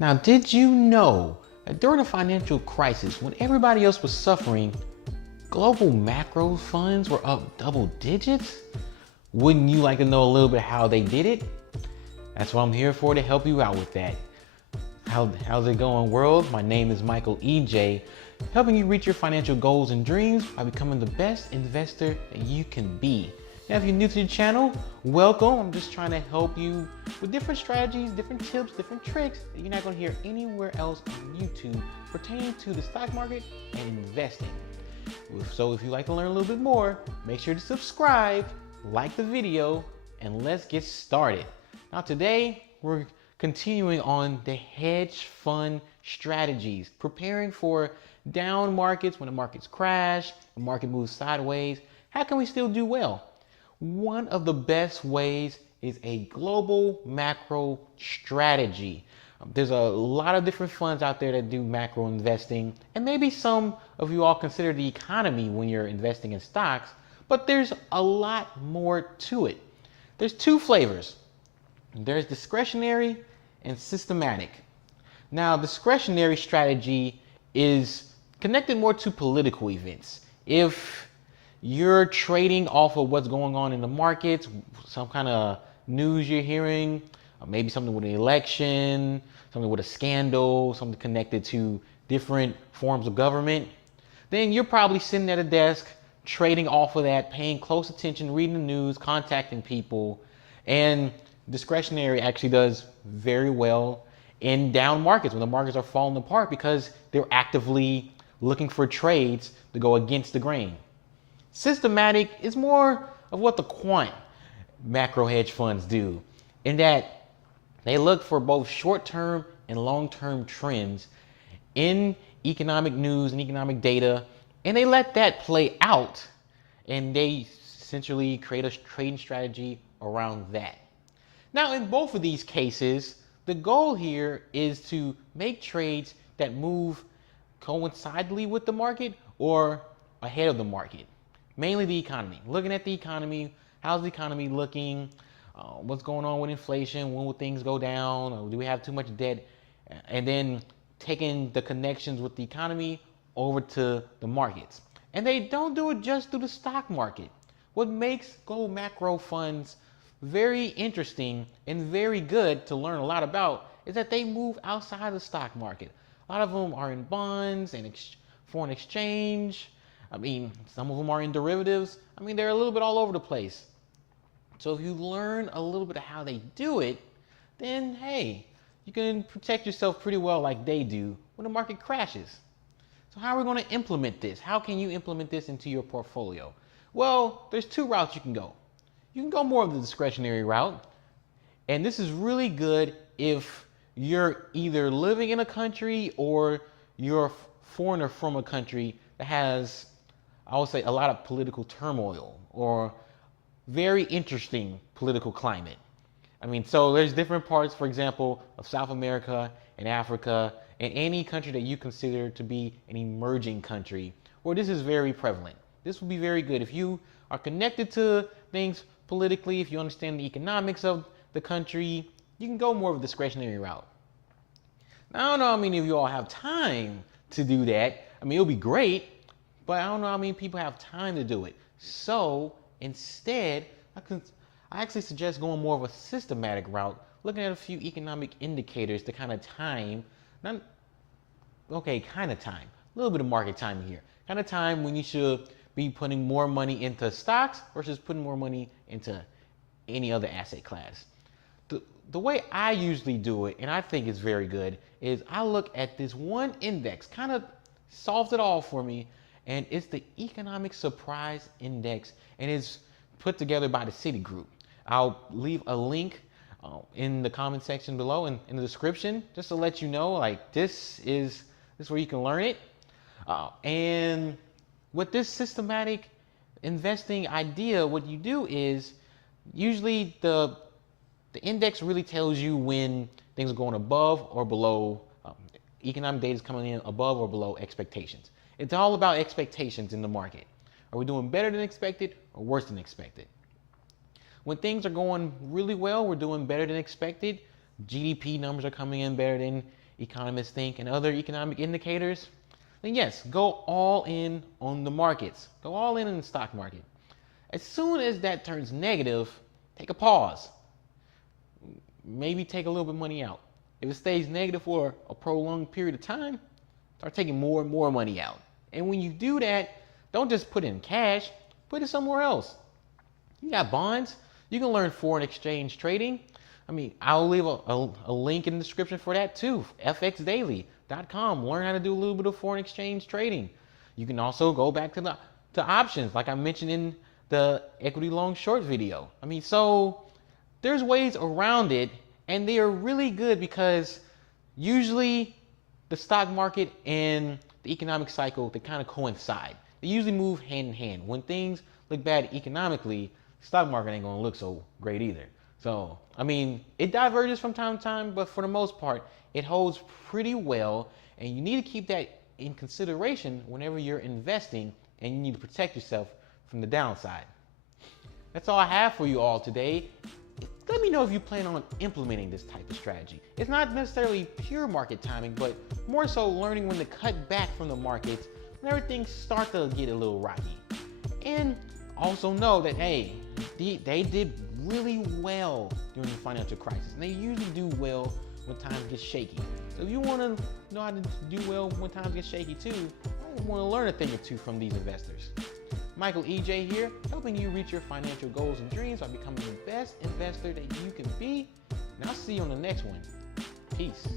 Now, did you know that during the financial crisis, when everybody else was suffering, global macro funds were up double digits? Wouldn't you like to know a little bit how they did it? That's what I'm here for, to help you out with that. How's it going, world? My name is Michael EJ, helping you reach your financial goals and dreams by becoming the best investor that you can be. Now, if you're new to the channel, welcome. I'm just trying to help you with different strategies, different tips, different tricks that you're not going to hear anywhere else on YouTube pertaining to the stock market and investing. So if you'd like to learn a little bit more, make sure to subscribe, like the video, and let's get started. Now today, we're continuing on the hedge fund strategies, preparing for down markets when the markets crash, the market moves sideways. How can we still do well? One of the best ways is a global macro strategy. There's a lot of different funds out there that do macro investing, and maybe some of you all consider the economy when you're investing in stocks, but there's a lot more to it. There's two flavors. There's discretionary and systematic. Now, discretionary strategy is connected more to political events. If you're trading off of what's going on in the markets, some kind of news you're hearing, maybe something with an election, something with a scandal, something connected to different forms of government, then you're probably sitting at a desk trading off of that, paying close attention, reading the news, contacting people. And discretionary actually does very well in down markets when the markets are falling apart because they're actively looking for trades to go against the grain. Systematic is more of what the quant macro hedge funds do, in that they look for both short-term and long-term trends in economic news and economic data, and they let that play out, and they essentially create a trading strategy around that. Now, in both of these cases, the goal here is to make trades that move coincidentally with the market or ahead of the market. Mainly the economy. Looking at the economy, how's the economy looking? What's going on with inflation? When will things go down? Or do we have too much debt? And then taking the connections with the economy over to the markets. And they don't do it just through the stock market. What makes global macro funds very interesting and very good to learn a lot about is that they move outside the stock market. A lot of them are in bonds and foreign exchange. Some of them are in derivatives. They're a little bit all over the place. So if you learn a little bit of how they do it, then hey, you can protect yourself pretty well like they do when the market crashes. So how are we going to implement this? How can you implement this into your portfolio? Well, there's two routes you can go. You can go more of the discretionary route. And this is really good if you're either living in a country or you're a foreigner from a country that has, I would say, a lot of political turmoil or very interesting political climate. So there's different parts, for example, of South America and Africa and any country that you consider to be an emerging country where this is very prevalent. This would be very good if you are connected to things politically, if you understand the economics of the country, you can go more of a discretionary route. Now, I don't know how many of you all have time to do that. It'll be great, but I don't know how many people have time to do it. So instead, I actually suggest going more of a systematic route, looking at a few economic indicators to kind of time, a little bit of market timing here, kind of time when you should be putting more money into stocks versus putting more money into any other asset class. The way I usually do it, and I think it's very good, is I look at this one index, kind of solves it all for me, and it's the Economic Surprise Index, and it's put together by the Citigroup. I'll leave a link in the comment section below and in the description, just to let you know, this is where you can learn it. And with this systematic investing idea, what you do is usually the index really tells you when things are going above or below. Economic data is coming in above or below expectations. It's all about expectations in the market. Are we doing better than expected or worse than expected? When things are going really well, we're doing better than expected. GDP numbers are coming in better than economists think and other economic indicators, then yes, go all in on the markets. Go all in the stock market. As soon as that turns negative, take a pause. Maybe take a little bit of money out. If it stays negative for a prolonged period of time, start taking more and more money out. And when you do that, don't just put it in cash, put it somewhere else. You got bonds. You can learn foreign exchange trading. I mean, I'll leave a link in the description for that too. fxdaily.com. Learn how to do a little bit of foreign exchange trading. You can also go back to options, like I mentioned in the equity long short video. I mean, so there's ways around it, and they are really good because usually the stock market and the economic cycle, they kind of coincide. They usually move hand in hand. When things look bad economically, the stock market ain't gonna look so great either. So, I mean, it diverges from time to time, but for the most part, it holds pretty well, and you need to keep that in consideration whenever you're investing, and you need to protect yourself from the downside. That's all I have for you all today. Let me know if you plan on implementing this type of strategy. It's not necessarily pure market timing, but more so learning when to cut back from the markets when everything starts to get a little rocky. And also know that, hey, they did really well during the financial crisis, and they usually do well when times get shaky. So if you want to know how to do well when times get shaky too, you want to learn a thing or two from these investors. Michael EJ here, helping you reach your financial goals and dreams by becoming the best investor that you can be. And I'll see you on the next one. Peace.